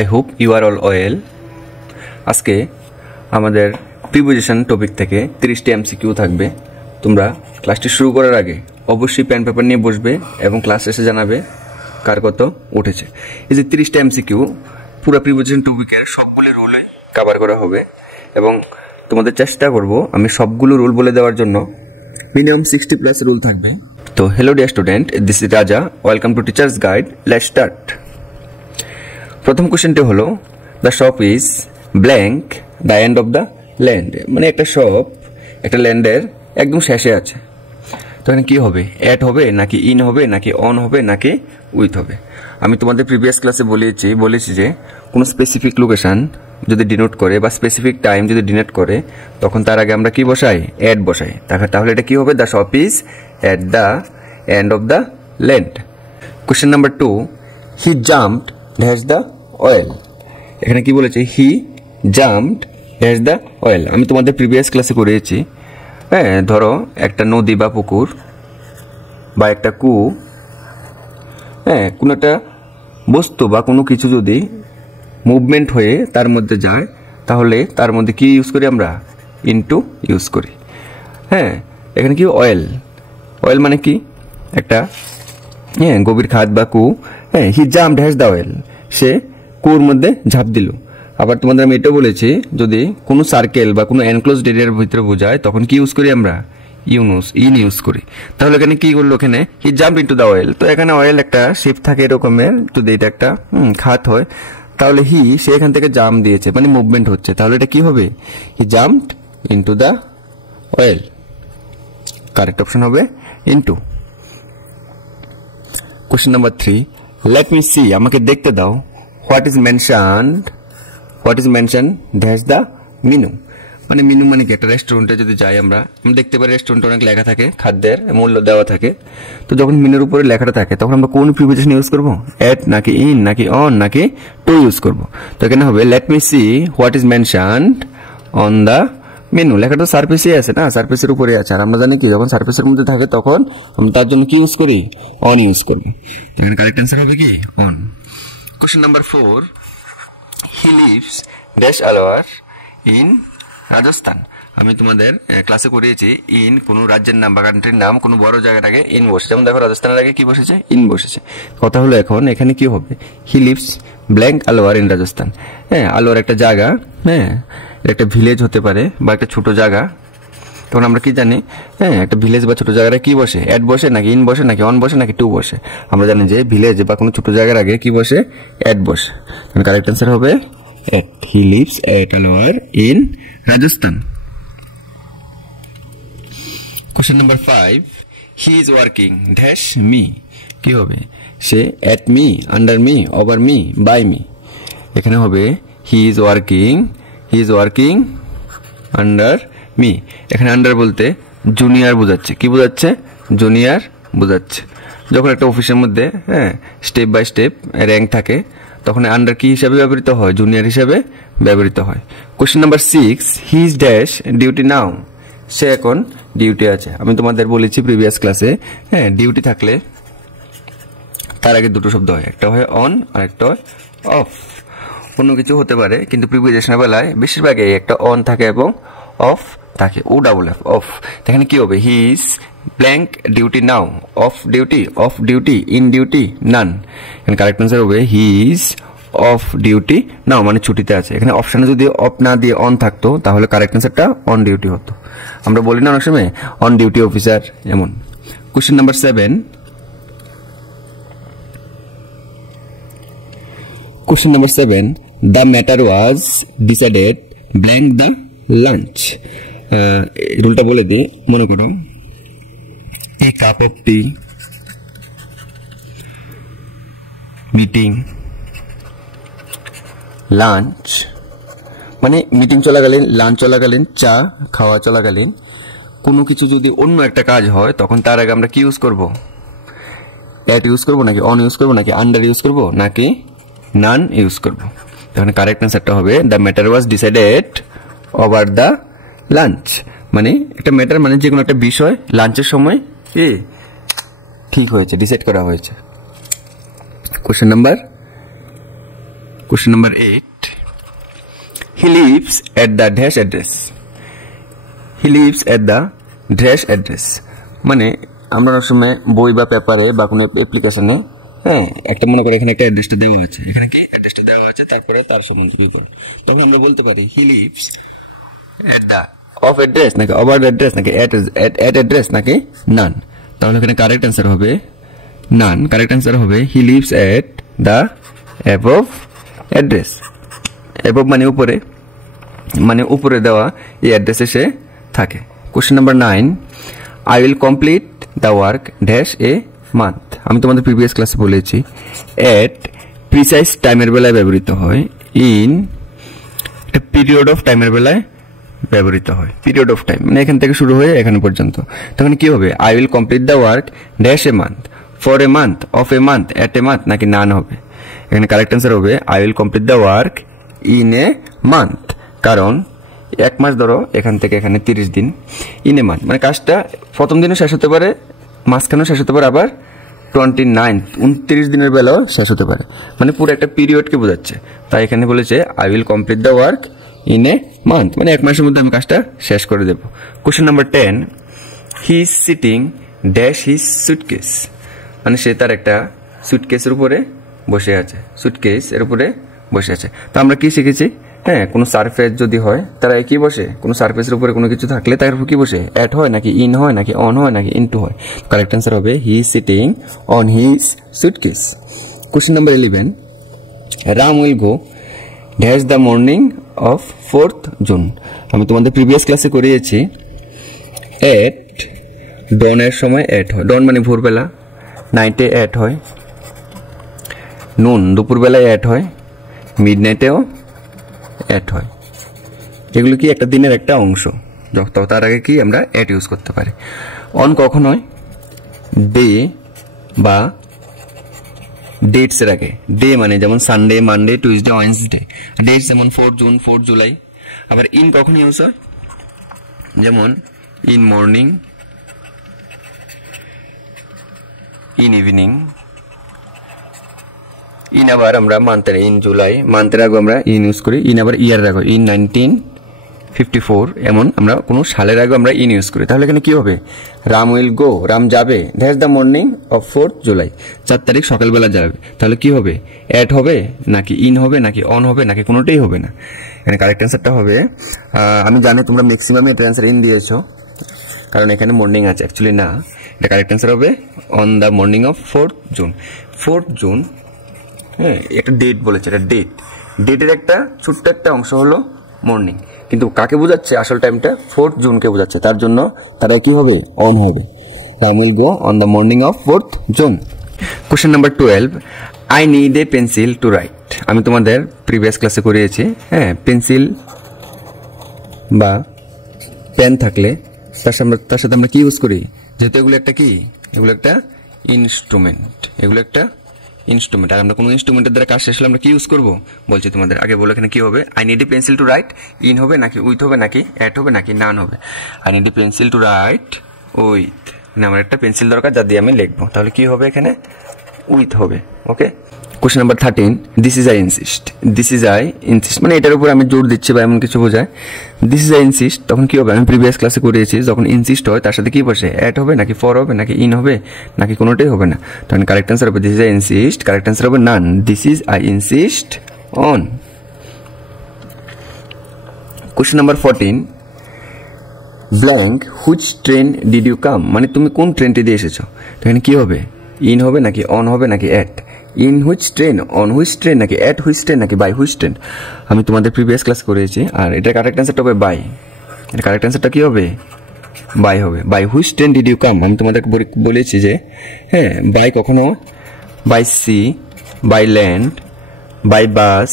I hope you are all well. আজকে আমাদের preposition topic থেকে 30টি এমসিকিউ থাকবে। তোমরা ক্লাসটি শুরু করার আগে অবশ্যই পেন পেপার নিয়ে বসবে এবং ক্লাস শেষে জানাবে কার কত উঠেছে। এই যে 30টা এমসিকিউ পুরো প্রিপোজিশন টপিকের সবগুলো রুলে কভার করা হবে এবং তোমাদের চেষ্টা করব আমি সবগুলো রুল বলে দেওয়ার জন্য। মিনিমাম 60 প্লাস রুল থাকবে। তো hello dear student, this is Raja, welcome to teachers guide. Let's start. প্রথম কোশ্চেনটি হলো the shop is blank the end of the land. মানে একটা শপ একটা ল্যান্ডের একদম শেষে আছে। তো এখানে কি হবে? অ্যাট হবে নাকি ইন হবে নাকি অন হবে নাকি উইথ হবে? আমি তোমাদের প্রিভিয়াস ক্লাসে বলেছি যে কোনো স্পেসিফিক লোকেশন যদি ডিনোট করে বা স্পেসিফিক টাইম যদি ডিনোট করে তখন তার আগে আমরা কি বসাই? অ্যাট বসাই। তাহলে এটা কি হবে? The shop is at the end of the land. Question number 2, he jumped dash the oil. এখানে কি বলেছে? He jumped dash the oil. আমি তোমাদের প্রিভিয়াস ক্লাসে করেছি। হ্যাঁ, ধরো একটা নদী বা পুকুর বা একটা কূপ, হ্যাঁ, কোনো একটা বস্তু বা কোনো কিছু যদি মুভমেন্ট হয়ে তার মধ্যে যায় তাহলে তার মধ্যে কি ইউজ করি আমরা? ইনটু ইউজ করি। হ্যাঁ, এখানে কি অয়েল? অয়েল মানে কি? একটা গভীর খাদ বা কূপ। হ্যাঁ, he jumped has the well. সে কুয়োর মধ্যে ঝাঁপ দিল। আবার তোমাদের আমি এটাও বলেছি যদি কোনো সার্কেল বা কোনো এনক্লোজড এরিয়ার ভিতরে বোঝায় তখন কি ইউজ করি আমরা? ইন ইউজ করি। তাহলে এখানে কি করলো? এখানে হি জাম্প ইনটু দ্য অয়েল। তো এখানে অয়েল একটা শেপ থাকে এরকমের, যদি এটা একটা খাত হয় তাহলে সে এখান থেকে জাম্প দিয়েছে মানে মুভমেন্ট হচ্ছে। তাহলে এটা কি হবে? He jumped into the well. Correct option হবে into. Question number 3, let me see, আমাকে দেখতে দাও। What is mention that's the menu. মানে মেনু মানে কি? একটা রেস্টুরেন্টে যদি যাই আমরা দেখতে পারি রেস্টুরেন্টে অনেক লেখা থাকে, খাদ্যের মূল্য দেওয়া থাকে। তো যখন মেনুর উপরে লেখাটা থাকে তখন আমরা কোন প্রিপোজিশন ইউজ করব? এট নাকি ইন নাকি অন নাকি টু ইউজ করব? তো এখানে হবে let me see what is mentioned on the menu. লেখাটা সারফেসে আছে না, সারফেসের উপরে আছে। আর আমরা জানি কি যখন সারফেসের মধ্যে থাকে তখন আমরা তার জন্য কি ইউজ করি? অন ইউজ করব। এখানে কারেক্ট অ্যান্সার হবে কি? On. Question number 4, he lives dash Alwar in Rajasthan. আমি তোমাদের ক্লাসে করিয়েছি ইন কোনো রাজ্যের নাম বা কান্ট্রির নাম কোনো বড় জায়গার আগে ইন বসে। যেমন দেখো রাজস্থানের আগে কি বসেছে? ইন বসেছে। কথা হলো এখন এখানে কি হবে? He lives blank Alwar in Rajasthan. হ্যাঁ, আলোয়ার একটা জায়গা, হ্যাঁ, একটা ভিলেজ হতে পারে বা একটা ছোট জায়গা। তখন আমরা কি জানি? হ্যাঁ, একটা ভিলেজ বা ছোট জায়গায় কি বসে? অ্যাট বসে নাকি ইন বসে নাকি অন বসে নাকি টু বসে? আমরা জানি যে ভিলেজ বা কোনো ছোট জায়গার আগে কি বসে? অ্যাট বসে। কারেক্ট অ্যান্সার হবে at. He lives at Alwar in Rajasthan. Question number 5, he is working dash me. কি হবে? সে at me, under me, over me, by me. এখানে হবে he is working under me. এখানে আন্ডার বলতে জুনিয়র বোঝাচ্ছে। কি বোঝাচ্ছে? জুনিয়র বোঝাচ্ছে। যখন একটা অফিসের মধ্যে স্টেপ বাই স্টেপ র্যাঙ্ক থাকে তখন আন্ডার কি হিসাবে ব্যবহৃত হয়? জুনিয়র হিসাবে ব্যবহৃত হয়। Question number 6, he is dash duty now. সে এখন ডিউটি আছে। আমি তোমাদের বলেছি প্রিভিয়াস ক্লাসে, হ্যাঁ, ডিউটি থাকলে তার আগে দুটো শব্দ হয়, একটা হয় অন আর একটা হয় অফ। অন্য কিছু হতে পারে কিন্তু প্রিপোজিশনের বেলায় বেশিরভাগ একটা অন থাকে এবং অফ থাকে। O double F, off. এখানে কি হবে? He is blank duty now, off duty, in duty, none. এখানে কারেক্ট অ্যান্সার হবে he is off duty now, মানে ছুটিতে আছে। এখানে অপশনে যদি অফ না দিয়ে অন থাকতো তাহলে কারেক্ট অ্যান্সারটা অন ডিউটি হতো। আমরা বলি না অনেক সময় অন ডিউটি অফিসার, এমন। Question number 7, the matter was decided blank the lunch. রুলটা বলে দিই। মনে করো a cup of tea, meeting, lunch. মানে মিটিং চলাকালীন, লাঞ্চ চলাকালীন, চা খাওয়া চলাকালীন কোনো কিছু যদি অন্য একটা কাজ হয় তখন তার আগে আমরা কি ইউজ করব? অ্যাট ইউজ করব নাকি অন ইউজ করব নাকি আন্ডার ইউজ করব নাকি নান ইউজ করব? তখন কারেক্ট অ্যান্সারটা হবে the matter was decided over the lunch. মানে একটা ম্যাটার মানে যে কোনো একটা বিষয় লাঞ্চের সময় ঠিক হয়েছে, ডিসাইড করা হয়েছে। Question Question number 8. He lives at the dash address. He lives at the dash address. মানে আমরা অনেক সময় বই বা পেপারে বা কোনো অ্যাপ্লিকেশনে একটা মনে করে এখানে একটা অ্যাড্রেসটা দেওয়া আছে, এখানে কি অ্যাড্রেসটা দেওয়া আছে, তারপরে তার সম্বন্ধে বিবরণ। তখন আমরা বলতে পারি he lives at the of address নাকি ওভার অ্যাড্রেস নাকি এট অ্যাড্রেস নাকি নান। তাহলে এখানে কারেক্ট অ্যান্সার হবে নান। কারেক্ট অ্যান্সার হবে he leaves at the above address. Above মানে উপরে, মানে উপরে দেওয়া এই অ্যাড্রেসে সে থাকে। Question number 9. I will complete the work dash a month. আমি তোমাদের প্রিভিয়াস ক্লাসে বলেছি এট প্রিসাইজ টাইমের বেলায় ব্যবহৃত হয়, ইন একটা পিরিয়ড অফ টাইমের বেলায় ব্যবহৃত হয়। পিরিয়ড অফ টাইম মানে এখান থেকে শুরু হয়ে এখানে পর্যন্ত। তখন কি হবে? I will complete the work dash a month, for a month, of a month, at a month নাকি নান হবে? এখানে কারেক্ট অ্যান্সার হবে I will complete the work in a month. কারণ এক মাস ধরো এখান থেকে এখানে 30 দিন, ইন এ মান্থ মানে কাজটা প্রথম দিনও শেষ হতে পারে, মাঝখানেও শেষ হতে পারে, আবার 29 দিনের বেলাও শেষ হতে পারে, মানে পুরো একটা পিরিয়ডকে বোঝাচ্ছে। তাই এখানে বলেছে I will complete the work in a month মানে এক মাসের মধ্যে আমি কাজটা শেষ করে দেব। Question number 10. He is sitting dash his suitcase. মানে সে তার একটা সুটকেসের উপরে বসে আছে, সুটকেস এর উপরে বসে আছে। তো আমরা কি শিখেছি? কোনো সারফেস যদি হয় তারা কি বসে? কোনো সারফেসের উপরে কোনো কিছু থাকলে তার উপর কি বসে? অ্যাট হয় নাকি ইন হয় নাকি অন হয় নাকি ইনটু হয়? কারেক্ট অ্যান্সার হবে he is sitting on his suitcase. Question number 11. Ram will go dash the morning of 4th June. আমি তোমাদের প্রিভিয়াস ক্লাসে করিয়েছি এট ডনের সময় অ্যাট হয়, ডন মানে ভোরবেলা, নাইটে অ্যাট হয়, নুন দুপুরবেলায় অ্যাট হয়, মিডনাইটেও অ্যাট হয়। এগুলো কি একটা দিনের একটা অংশ, তার আগে কি আমরা অ্যাট ইউজ করতে পারি। অন কখন হয়? ডে বা ডেটসের আগে। ডে মানে যেমন Sunday, Monday, Tuesday, Wednesday. Dates যেমন 4 জুন, 4 জুলাই। আবার ইন কখন ইউজ হয়? যেমন in morning, in evening. In আবার আমরা মান্থের, ইন জুলাই, মান্থের আগে আমরা ইন ইউজ করি। ইন আবার ইয়ারের আগে, ইন 1954 এমন আমরা কোনো সালের আগে আমরা ইন ইউজ করি। তাহলে এখানে কি হবে? রাম উইল গো, রাম যাবে, that's the morning of 4th July, 4 তারিখ সকালবেলা যাবে। তাহলে কি হবে? অ্যাট হবে নাকি ইন হবে নাকি অন হবে নাকি কোনোটাই হবে না? এখানে কারেক্ট অ্যান্সারটা হবে, আমি জানি তোমরা ম্যাক্সিমাম এটা অ্যান্সার ইন দিয়েছো, কারণ এখানে মর্নিং আছে, অ্যাকচুয়ালি না। এটা কারেক্ট অ্যান্সার হবে on the morning of 4th June. 4th June একটা ডেট বলেছে, এটা ডেট। ডেটের একটা ছোট্ট একটা অংশ হলো মর্নিং, কিন্তু কাকে বোঝাচ্ছে? আসল টাইমটা 4th জুনকে বোঝাচ্ছে, তার জন্য তারা কি হবে? অন হবে। Ram will go on the morning of 4th June. Question number 12. I need a pencil to write. আমি তোমাদের প্রিভিয়াস ক্লাসে করিয়েছি পেন্সিল বা পেন থাকলে তার সাথে আমরা কি ইউজ করি? যেহেতু এগুলো একটা কি, এগুলো একটা ইনস্ট্রুমেন্ট, এগুলো একটা ইনস্ট্রুমেন্ট। আর আমরা কোনো ইনস্ট্রুমেন্টের দ্বারা কাজ শেষ হলে আমরা কি ইউজ করবো বলছি তোমাদের। আগে বলো এখানে কি হবে? I need a pencil to write, in হবে নাকি উইথ হবে নাকি অ্যাট হবে নাকি নান হবে? I need a pencil to write with, মানে আমার একটা পেন্সিল দরকার যা দিয়ে আমি লিখবো। তাহলে কি হবে? এখানে উইথ হবে। Okay. Question number 13. This is I insist. This is I insist মানে এটার উপর আমি জোর দিচ্ছি বা এমন কিছু বোঝায়। দিস ইজ আই ইনসিস্ট তখন কি হবে? আমি প্রিভিয়াস ক্লাসে করিয়েছি যখন ইনসিস্ট হয় তার সাথে কি বসে? অ্যাট হবে নাকি ফর হবে নাকি ইন হবে নাকি কোনোটাই হবে না? তখন কারেক্ট অ্যান্সার হবে this is I insist. Correct answer হবে none. This is I insist on. Question number 14. Blank which train did you come মানে তুমি কোন ট্রেনটি দিয়ে এসেছো? এখানে কি হবে? ইন হবে নাকি অন হবে নাকি at? In which train, on which train নাকি অ্যাট হুইচ ট্রেন নাকি বাই হুইচ ট্রেন? আমি তোমাদের প্রিভিয়াস ক্লাস করেছি, আর এটা কারেক্ট অ্যান্সারটা হবে বাই। এটা কারেক্ট অ্যান্সারটা কি হবে? বাই হবে। By which train did you come আমি তোমাদের বলেছি যে বাই কখনো by sea, by land, by bus,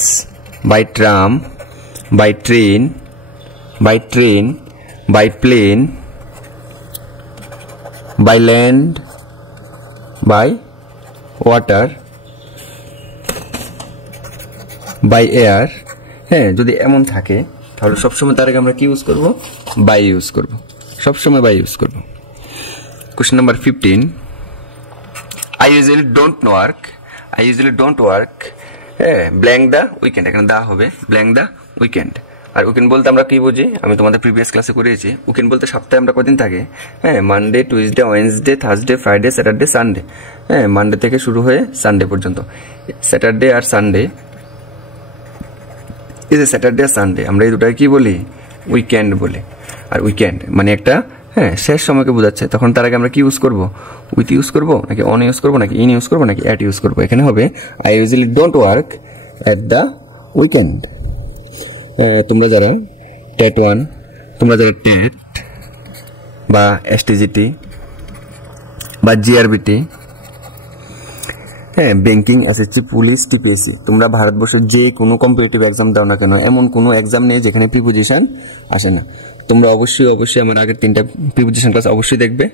by tram, by train, by train, by plane, by land, by water, by air. যদি এমন থাকে তাহলে সবসময় তার আগে আমরা কি ইউজ করব? বাই ইউজ করব, সবসময় বাই ইউজ করব। Question number 15. I usually don't work হ্যাঁ, ব্ল্যাঙ্ক দ্য উইকেন্ড, এখানে দা হবে, ব্ল্যাঙ্ক দ্য উইকেন্ড। আর উইকেন্ড বলতে আমরা কি বুঝি, আমি তোমাদের প্রিভিয়াস ক্লাসে করিয়েছি। উইকেন্ড বলতে সপ্তাহে আমরা কদিন থাকে, হ্যাঁ, Monday, Tuesday, Wednesday, Thursday, Friday, Saturday, Sunday, হ্যাঁ, মানডে থেকে শুরু হয়ে সানডে পর্যন্ত। স্যাটারডে আর সানডে, এই যে স্যাটারডে আর সানডে, আমরা এই দুটাকে কি বলি, উইকেন্ড বলি। আর উইকেন্ড মানে একটা, হ্যাঁ, শেষ সময়কে বোঝাচ্ছে। তখন তার আগে আমরা কি ইউজ করবো, উইথ ইউজ করবো নাকি অন ইউজ করবো নাকি ইন ইউজ করবো নাকি অ্যাট ইউজ করবো। এখানে হবে I usually don't work at the weekend. তোমরা যারা টেট 1, তোমরা যারা টেট বা এসটিজিটি বা জিআরবিটি, হ্যাঁ, ব্যাংকিং, এসএসসি, পুলিশ, টিপিএসসি, তোমরা ভারতবর্ষের যে কোনো কম্পিটিটিভ এক্সাম দাও না কেন, এমন কোনো এক্সাম নেই যেখানে প্রিপোজিশন আসে না। তোমরা অবশ্যই আমার আগের 3টা প্রিপোজিশন ক্লাস অবশ্যই দেখবে,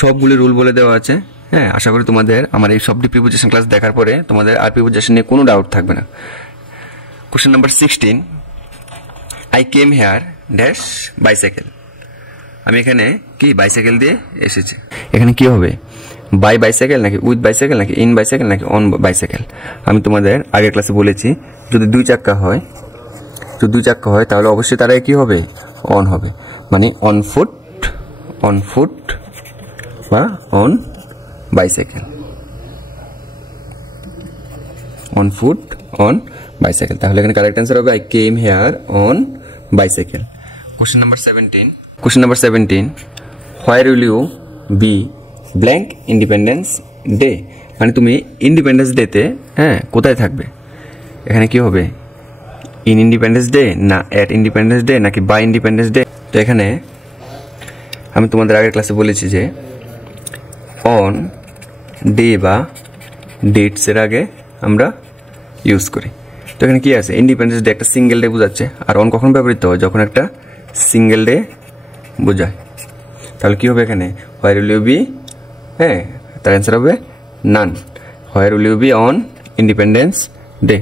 সবগুলি রুল বলে দেওয়া আছে। হ্যাঁ, আশা করি তোমাদের আমার এই সবটি প্রিপোজিশন ক্লাস দেখার পরে তোমাদের আর প্রিপোজিশন নিয়ে কোনো ডাউট থাকবে না। Question number 16, I came hair dash bicycle. আমি এখানে কি বাইসাইকেল দিয়ে এসেছি। এখানে কি হবে, বাই বাইসাইকেল নাকি উইথ বাইসাইকেল নাকি ইন বাইসাইকেল নাকি অন বাইসাইকেল। আমি তোমাদের আগের ক্লাসে বলেছি, যদি 2 চাক্কা হয়, তাহলে অবশ্যই তারা কি হবে, অন হবে, মানে অন ফুট বা on bicycle, on foot on bicycle. তাহলে এখানে কারেক্ট অ্যান্সার হবে I came here on bicycle. Question number 17, where will you be blank independence day. মানে তুমি ইন্ডিপেন্ডেন্স ডেতে, হ্যাঁ, কোথায় থাকবে। এখানে কি হবে, ইন ইন্ডিপেন্ডেন্স ডে না অ্যাট ইন্ডিপেন্ডেন্স ডে নাকি বাই ইন্ডিপেন্ডেন্স ডে। তো এখানে আমি তোমাদের আগের ক্লাসে বলেছি যে অন, ডে বা ডেটসের আগে আমরা ইউজ করি। তো এখানে কি আছে, ইন্ডিপেন্ডেন্স ডে একটা সিঙ্গেল ডে বোঝাচ্ছে, আর অন কখন ব্যবহৃত হয়, যখন একটা সিঙ্গেল ডে বোঝায়। তাহলে কি হবে এখানে, হোয়ার উইল ইউ বি, হ্যাঁ, তার অ্যান্সার হবে none. Where will you be on Independence Day.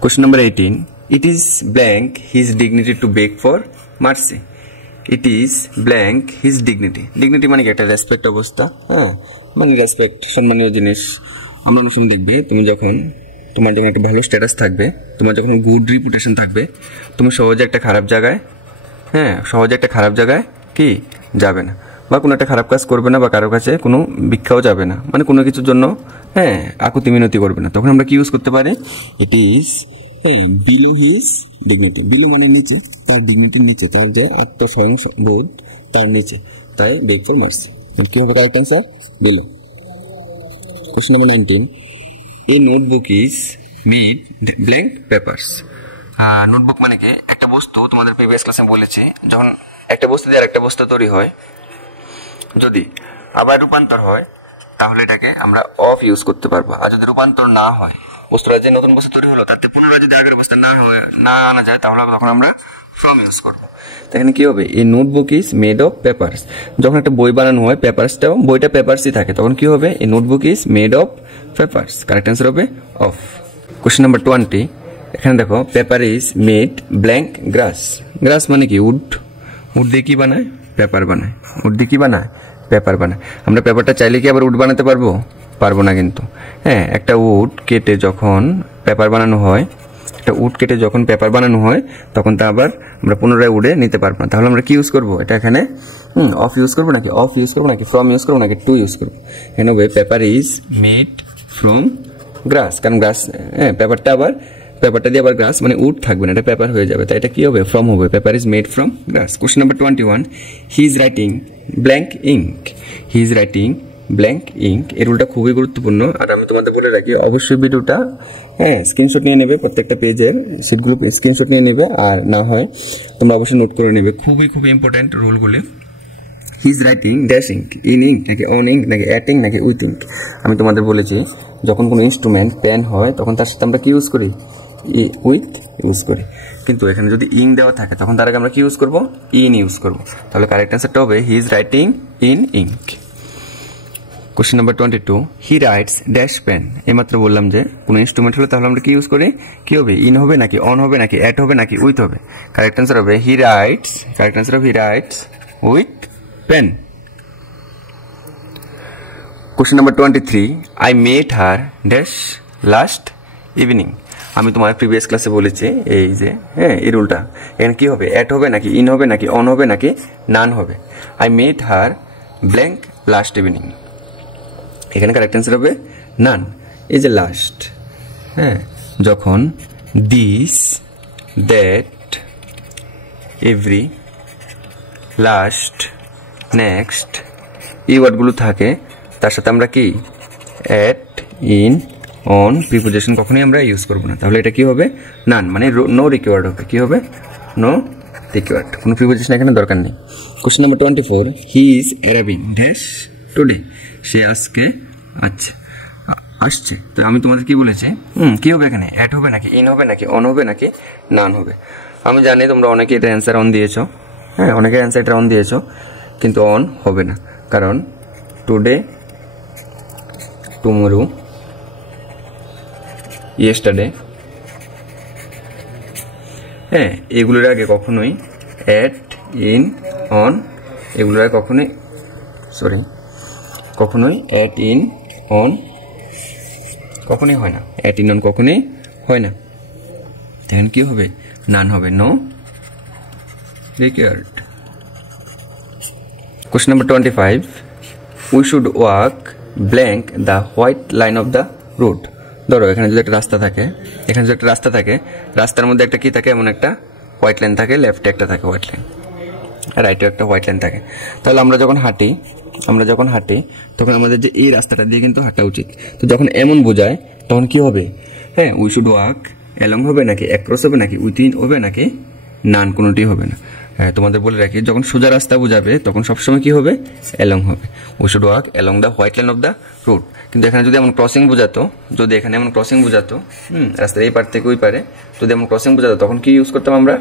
Question number 18, it is blank his dignity to beg for mercy. It is blank his dignity. Dignity মানে কি, একটা রেসপেক্ট অবস্থা, হ্যাঁ, মানে রেসপেক্ট, সম্মানীয় জিনিস। আমরা অনেক সময় দেখবে, তোমার যখন একটা ভালো স্ট্যাটাস থাকবে, তোমার যখন গুড রিপুটেশন থাকবে, তুমি সহজে একটা খারাপ জায়গায় কি যাবে না, বা কোনো একটা খারাপ কাজ করবে না, বা কারোর কাছে কোনো ভিক্ষাও যাবে না, মানে কোনো কিছুর জন্য, হ্যাঁ, আকুতি মিনতি করবে না। তখন আমরা কি ইউজ করতে পারি, it is below his dignity. Below মানে নিচে, তার ডিগনিটির নিচে, তার যে আত্মসংবোধ তার নিচে, তাই বেগ ফর মার্সি। কি হবে correct answer, below. Question number 19, a notebook is made blank papers. Notebook মানে কি, একটা বস্তু, তোমাদের প্রিভিয়াস ক্লাসে বলেছি, যখন একটা বস্তু দিয়ে আরেকটা বস্তু তৈরি হয়, যদি আবার রূপান্তর হয় তাহলে এটাকে আমরা অফ ইউজ করতে পারবো। আর যদি রূপান্তর না হয়, বস্তুটা যে নতুন বস্তু তৈরি হলো তাতে পুনরায় যদি আগের অবস্থা না আনা যায়, তাহলে তখন আমরা ফ্রম ইউজ করবো। এখানে কি হবে, এই notebook is made of papers. যখন একটা বই বানানো হয়, বইটা পেপারসই থাকে, তখন কি হবে, এই notebook is made of papers. Correct answer হবে অফ। কোশ্চেন নাম্বার 20, এখানে দেখো, পেপার ইজ মেড ব্ল্যাঙ্ক গ্রাস। গ্রাস মানে কি, উড দিয়ে কি বানায়, পেপার বানায়। উড দিয়ে কি বানায়, পেপার বানায়। আমরা পেপারটা চাইলে কি আবার উড বানাতে পারবো না কিন্তু, হ্যাঁ, একটা উড কেটে যখন পেপার বানানো হয়, তখন তা আবার আমরা পুনরায় উডে নিতে পারবো না। তাহলে আমরা কি ইউজ করবো, এটা এখানে অফ ইউজ করবো নাকি ফ্রম ইউজ করবো নাকি টু ইউজ করবো। এখানে হবে পেপার ইজ মেড ফ্রম গ্রাস, কারণ গ্রাস, হ্যাঁ, পেপারটা দিয়ে আবার গ্রাস মানে উড থাকবে না, এটা পেপার হয়ে যাবে, তাই এটা কি হবে, ফ্রম হবে। Paper is made from glass. Question number 21, he is writing blank ink. এই রুলটা খুবই গুরুত্বপূর্ণ। আর আমি তোমাদের বলে রাখি, অবশ্যই ভিডিওটা, হ্যাঁ, স্ক্রিনশট নিয়ে নেবে, প্রত্যেকটা পেজের সিটগুলো স্ক্রিনশট নিয়ে নেবে, আর না হয় তোমরা অবশ্যই নোট করে নেবে। খুবই ইম্পর্টেন্ট রুলগুলি। He is writing dash ink, in ink নাকি অন ইঙ্ক নাকি অ্যাট ইঙ্ক নাকি উইথ ইঙ্ক। আমি তোমাদের বলেছি, যখন কোনো ইনস্ট্রুমেন্ট পেন হয়, তখন তার সাথে আমরা কি ইউজ করি, উইথ ইউজ করি। কিন্তু এখানে যদি ইঙ্ক দেওয়া থাকে, তখন তার আগে আমরা কি ইউজ করবো, ইন ইউজ করবো। তাহলে কারেক্ট অ্যান্সারটা হবে he is writing in ink. Question number 22, he writes dash pen. এইমাত্র বললাম যে কোনো ইনস্ট্রুমেন্ট হলে তাহলে আমরা কি ইউজ করি, কি হবে, ইন হবে নাকি অন হবে নাকি অ্যাট হবে নাকি উইথ হবে। কারেক্ট অ্যান্সার হবে he writes with pen. Question number 23, I met her dash last evening. আমি তোমার প্রিভিয়াস ক্লাসে বলেছি এই যে এই রুলটা, এখানে কি হবে, অ্যাট হবে নাকি ইন হবে নাকি অন হবে নাকি নান হবে। I met her blank last evening, এখানে কারেক্ট অ্যান্সার হবে নান। এই যে লাস্ট, যখন this, that, every, last, next এই ওয়ার্ডগুলো থাকে, তার সাথে আমরা কি অ্যাট, ইন, অন প্রিপোজিশন কখনোই আমরা ইউজ করবো না, তাহলে এটা কি হবে নান, মানে নো রিকোয়ার্ড হবে। কি হবে, নো রিকোয়ার্ড, কোনো প্রিপোজিশন এখানে দরকার নেই। Question number 24, he is arriving dash today, সে আজকে আসছে। তো আমি তোমাদের কি বলেছি, কি হবে এখানে, অ্যাট হবে নাকি ইন হবে নাকি অন হবে নাকি নান হবে। আমি জানি তোমরা অনেকে এটা অ্যান্সার অন দিয়েছো, অনেকের অ্যান্সার এটা অন দিয়েছো, কিন্তু অন হবে না, কারণ টুডে, টুমরো, ইয়েস্টারডে, এগুলোর আগে কখনোই অ্যাট, ইন, অন এগুলোর আগে কখনোই অ্যাট, ইন, অন কখনোই হয় না, অ্যাট, ইন, অন কখনোই হয় না। এখানে কি হবে, নান হবে, no required. Question number 25, we should walk blank the white line of the road. ধরো এখানে যদি একটা রাস্তা থাকে, রাস্তার মধ্যে একটা কি থাকে, এমন একটা হোয়াইট লাইন থাকে, লেফটে একটা থাকে হোয়াইট লাইন, রাইটে একটা হোয়াইট লাইন থাকে। তাহলে আমরা যখন হাঁটি তখন আমাদের যে এই রাস্তাটা দিয়ে কিন্তু হাঁটা উচিত। তো যখন এমন বোঝায় তখন কি হবে, উই শুড ওয়াক অ্যালং হবে নাকি অ্যাক্রস হবে নাকি উইথিন হবে নাকি নান, কোনোটি হবে না। তোমাদের বলে রাখি, যখন সোজা রাস্তা বোঝাবে তখন সবসময় কি হবে, অ্যালং হবে। We should walk along the white line of the road. কিন্তু এখানে যদি এমন ক্রসিং বোঝাতো, রাস্তার এই পার থেকে ওই পারে যদি এমন ক্রসিং বোঝাতো, তখন কি ইউজ করতাম আমরা,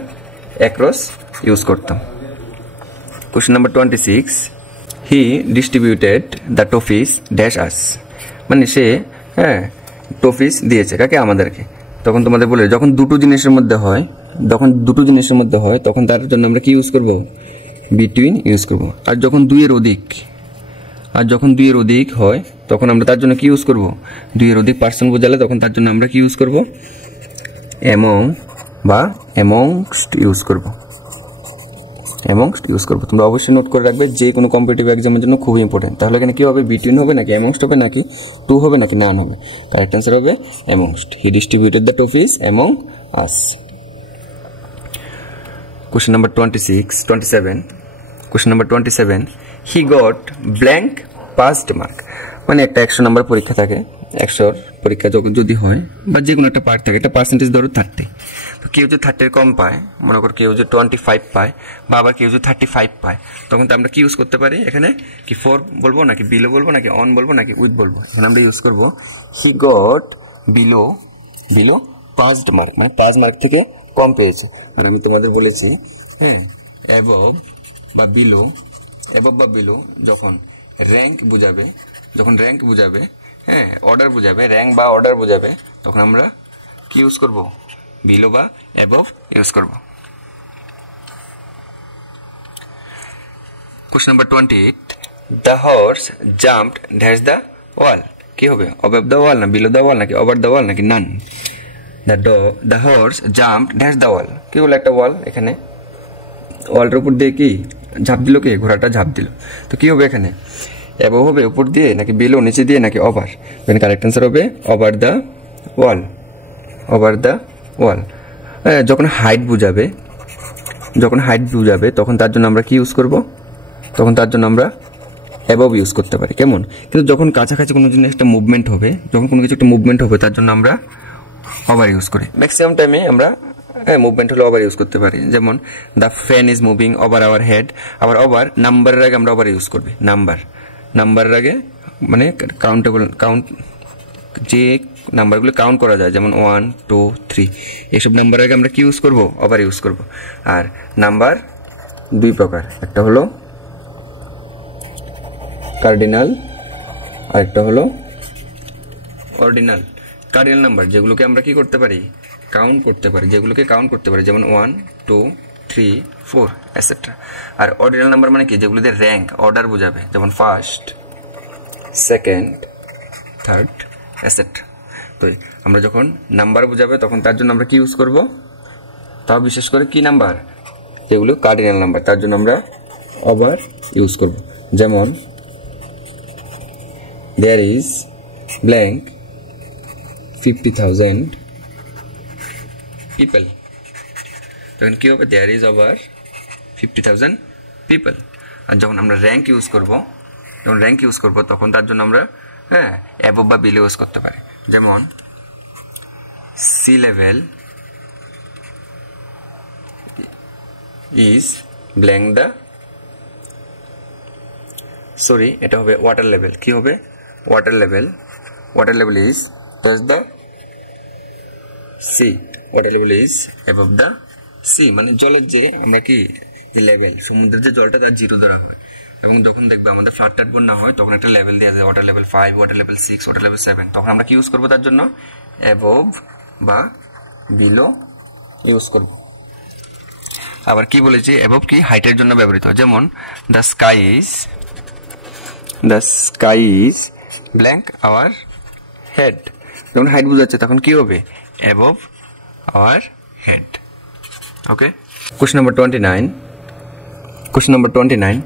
অ্যাক্রস ইউজ করতাম। Question number 26, he distributed the toffees dash us, মানে সে টফিস দিয়েছে কাকে, আমাদেরকে। তখন তোমাদের বলে যখন দুটো জিনিসের মধ্যে হয় তখন তার জন্য আমরা কি ইউজ করব, বিটুইন ইউজ করব। আর যখন দুইয়ের অধিক হয় তখন আমরা তার জন্য কি ইউজ করব, দুইয়ের অধিক পার্সন বোঝালে তখন তার জন্য আমরা কি ইউজ করব, অ্যামং বা অ্যামংস্ট ইউজ করব। তোমরা অবশ্যই নোট করে রাখবে, যে কোনো কম্পিটিটিভ এক্সামের জন্য খুব ইম্পর্টেন্ট। তাহলে এখানে কি হবে, বিটুইন হবে নাকি অ্যামংস্ট হবে নাকি টু হবে নাকি নান হবে, কারেক্ট অ্যান্সার হবে amongst. He distributed the toffees among us. Question number 27, he got blank passed mark, মানে একটা 100 নাম্বার পরীক্ষা থাকে, 100 পরীক্ষা যদি হয় বা যে কোনো একটা পার্ট থাকে, একটা পার্সেন্টেজ ধরো 30, তো কেউ যদি 30 কম পায়, মনে করো কেউ যদি 25 পায় বা আবার কেউ যদি 35 পায়, তখন তো আমরা কি ইউজ করতে পারি, এখানে কি ফর বলবো নাকি বিলো বলবো নাকি অন বলবো নাকি উইথ বলবো। এখানে আমরা ইউজ করবো he got below passed mark, মানে 5 মার্ক থেকে কম পেয়েছে। আর আমি তোমাদের বলেছি অ্যাবভ বা বিলো যখন র্যাঙ্ক বুঝাবে, অর্ডার বুঝাবে, র্যাঙ্ক বা অর্ডার বুঝাবে, তখন আমরা কি ইউজ করব, বিলো বা অ্যাবভ ইউজ করব। Question number 28, the horse jumped dash the wall, কি হবে, অ্যাবভ দ্য ওয়াল না বিলো দ্য ওয়াল নাকি ওভার দ্য ওয়াল নাকি none. The horse jumped dash the wall, কি হলো, একটা ওয়াল, এখানে ওয়ালটার উপর দিয়ে কি ঝাঁপ দিল, কে ঘোড়াটা ঝাঁপ দিল। তো কি হবে এখানে, অ্যাবভ হবে উপর দিয়ে নাকি বিলো নিচে দিয়ে নাকি ওভার, এখানে কারেক্ট অ্যান্সার হবে ওভার দ্য ওয়াল। যখন হাইট বুঝাবে তখন তার জন্য আমরা কি ইউজ করব, তখন তার জন্য আমরা অ্যাবভ ইউজ করতে পারি, কেমন। কিন্তু যখন কাছাকাছি কোনো জিনিস একটা মুভমেন্ট হবে, তার জন্য আমরা ওভার ইউজ করি। ম্যাক্সিমাম টাইমে আমরা মুভমেন্ট হলে ওভার ইউজ করতে পারি, যেমন the fan is moving over our head. আবার ওভার নাম্বারের আগে আমরা ওভার ইউজ করবি, নাম্বারের আগে মানে যে নাম্বারগুলো কাউন্ট করা যায়, যেমন 1, 2, 3 এইসব নাম্বারের আগে আমরা কি ইউজ করব, ওভার ইউজ করব। আর নাম্বার 2 প্রকার, একটা হলো কার্ডিনাল আর একটা হলো অর্ডিনাল। কার্ডিনাল নাম্বার যেগুলোকে আমরা কি করতে পারি, কাউন্ট করতে পারি, যেমন 1, 2, 3, 4 এটসেট্রা। আর অর্ডিনাল নাম্বার মানে কি, যেগুলোতে র্যাঙ্ক অর্ডার বোঝাবে, যেমন ফার্স্ট, সেকেন্ড, থার্ড এটসেট্রা। সত্যই আমরা যখন নাম্বার বোঝাবে তখন তার জন্য আমরা কি ইউজ করব, তাও বিশেষ করে কি নাম্বার, যেগুলো কার্ডিনাল নাম্বার, তার জন্য আমরা ওভার ইউজ করব। যেমন দেয়ার ইজ ব্ল্যাঙ্ক 50,000 পিপল, তখন কি হবে, দেয়ার ইজ ওভার 50,000 পিপল। আর যখন আমরা র্যাঙ্ক ইউজ করব, তখন তার জন্য আমরা অ্যাবভ বা বিলো ইউজ করতে পারি। যেমন sea level is blank the, sorry এটা হবে ওয়াটার লেভেল, কি হবে, water level is touch the sea, water level is above the sea, মানে জলের যে আমরা কি লেভেল, সমুদ্রের যে জলটা তার 0 ধরা হয়। এবং যখন দেখবে আমাদের ফ্লাড বন্যা হয় তখন একটা লেভেল দেওয়া যায়, water level 5, water level 6, water level 7, তখন আমরা কি ইউজ করবো, তার জন্য অ্যাবভ বা বিলো ইউজ করব। আবার কি বলেছি, অ্যাবভ কি হাইটের জন্য ব্যবহৃত, যেমন the sky is blank our head, যখন হাইট বোঝাচ্ছে তখন কি হবে, above our head. Okay, question number 29,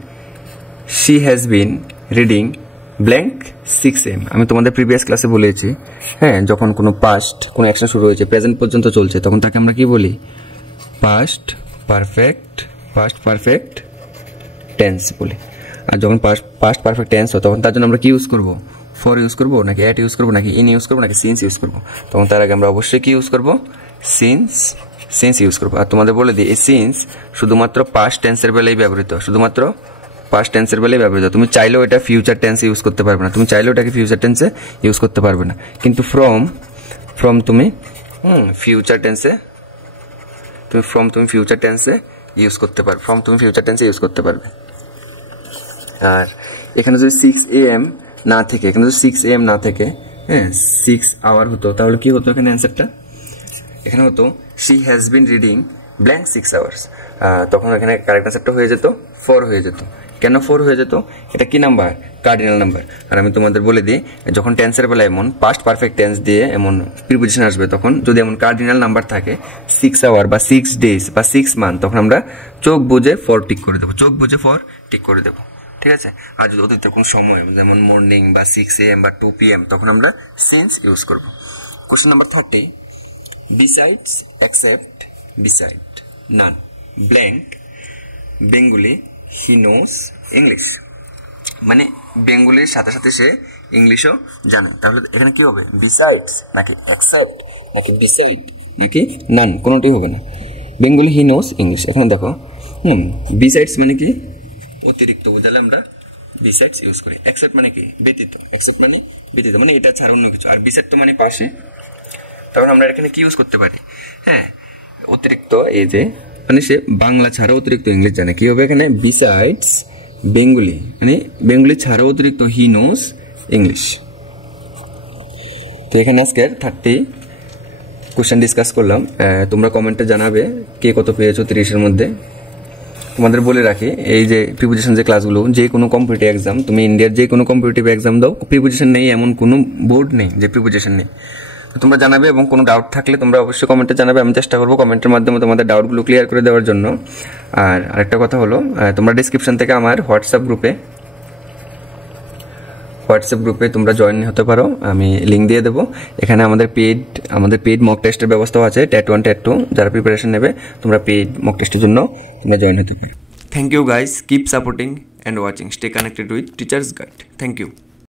she has been reading blank 6 am। আমি তোমাদের প্রিভিয়াস ক্লাসে বলেছি, যখন কোনো পাস্ট কোনো অ্যাকশন শুরু হয়েছে, প্রেজেন্ট পর্যন্ত চলছে, তখন তাকে আমরা কি বলি, পাস্ট পারফেক্ট টেন্স বলি। আর যখন পাস্ট পারফেক্ট টেন্স হয় তখন তার জন্য আমরা কি ইউজ করব, ফর ইউজ করব নাকি অ্যাট ইউজ করব নাকি ইন ইউজ করব নাকি সিন্স ইউজ করব, তখন তার আগে আমরা অবশ্যই কি ইউজ করব, সিন্স ইউজ করব। আর তোমাদের বলে দিই, এই সিন্স শুধুমাত্র পাস্ট টেন্সের বেলায় ব্যবহৃত, তুমি চাইলেও এটা ফিউচার টেন্সে ইউজ করতে পারবে না, কিন্তু ফ্রম তুমি ফিউচার টেন্সে ইউজ করতে পারবে। আর এখানে যদি 6 AM না থেকে 6 আওয়ার হতো, তাহলে কি হতো এখানে অ্যান্সারটা, এখানে হতো she has been reading blank 6 hours, তখন এখানে কারেক্ট অ্যান্সারটা হয়ে যেত 4 হয়ে যেত। কেন 4 হয়ে যেত, এটা কি নাম্বার, কার্ডিনাল নাম্বার। আর আমি তোমাদের বলে দিই, যখন টেন্সের বেলায় এমন পাস্ট পারফেক্ট টেন্স দিয়ে এমন প্রিপোজিশন আসবে, তখন যদি এমন কার্ডিনাল নাম্বার থাকে 6 আওয়ার বা 6 ডেজ বা 6 মান্থ, তখন আমরা চোখ বুঝে 4 টিক করে দেবো, ঠিক আছে। আর যদি অতীত কোন সময় যেমন মর্নিং বা 6 AM বা 2 PM, তখন আমরা সিন্স ইউজ করব। Question number 30, besides, except, beside, none, blank, Bengali, he knows English, মানে বেঙ্গলির সাথে সাথে সে ইংলিশও জানে। তাহলে এখানে কি হবে, besides নাকি except নাকি beside নাকি none, কোনোটাই হবে না। বেঙ্গলি he knows English, এখানে দেখো besides মানে কি অতিরিক্ত, বুঝালে আমরা besides ইউজ করি। except মানে কি ব্যতীত, মানে এটা ছাড়া অন্য কিছু। আর beside তো মানে পাশে, তখন আমরা এখানে কি ইউজ করতে পারি, অতিরিক্ত, এই যে মানে সে বাংলা ছাড়া অতিরিক্ত ইংলিশ জানে, কি হবে এখানে, বিসাইডস বেঙ্গলি, মানে বেঙ্গলি ছাড়া অতিরিক্ত হি নোজ ইংলিশ। তো এখানে আজকের 30 কোশ্চেন ডিসকাস করলাম। তোমরা কমেন্টে জানাবে কে কত পেয়েছো 30-এর মধ্যে। তোমাদের বলে রাখি, এই যে প্রিপোজিশন যে ক্লাসগুলো, যে কোনো কম্পিটিটিভ এক্সাম, তুমি ইন্ডিয়ার যে কোনো কম্পিটিটিভ এক্সাম দাও, প্রিপোজিশন নেই এমন কোনো বোর্ড নেই যে প্রিপোজিশন নেই। তোমরা জানাবে, এবং কোনো ডাউট থাকলে তোমরা অবশ্যই কমেন্টে জানাবে, আমি চেষ্টা করবো কমেন্টের মাধ্যমে তোমাদের ডাউটগুলো ক্লিয়ার করে দেওয়ার জন্য। আর আরেকটা কথা হলো, তোমরা ডিসক্রিপশন থেকে আমার হোয়াটসঅ্যাপ গ্রুপে তোমরা জয়েন হতে পারো, আমি লিঙ্ক দিয়ে দেবো। এখানে আমাদের পেইড মক টেস্টের ব্যবস্থাও আছে, TET 1 TET 2 যারা প্রিপারেশন নেবে, তোমরা পেইড মক টেস্টের জন্য তোমরা জয়েন হতে পারো। Thank you guys, keep supporting and watching, stay connected with teachers guide. Thank you.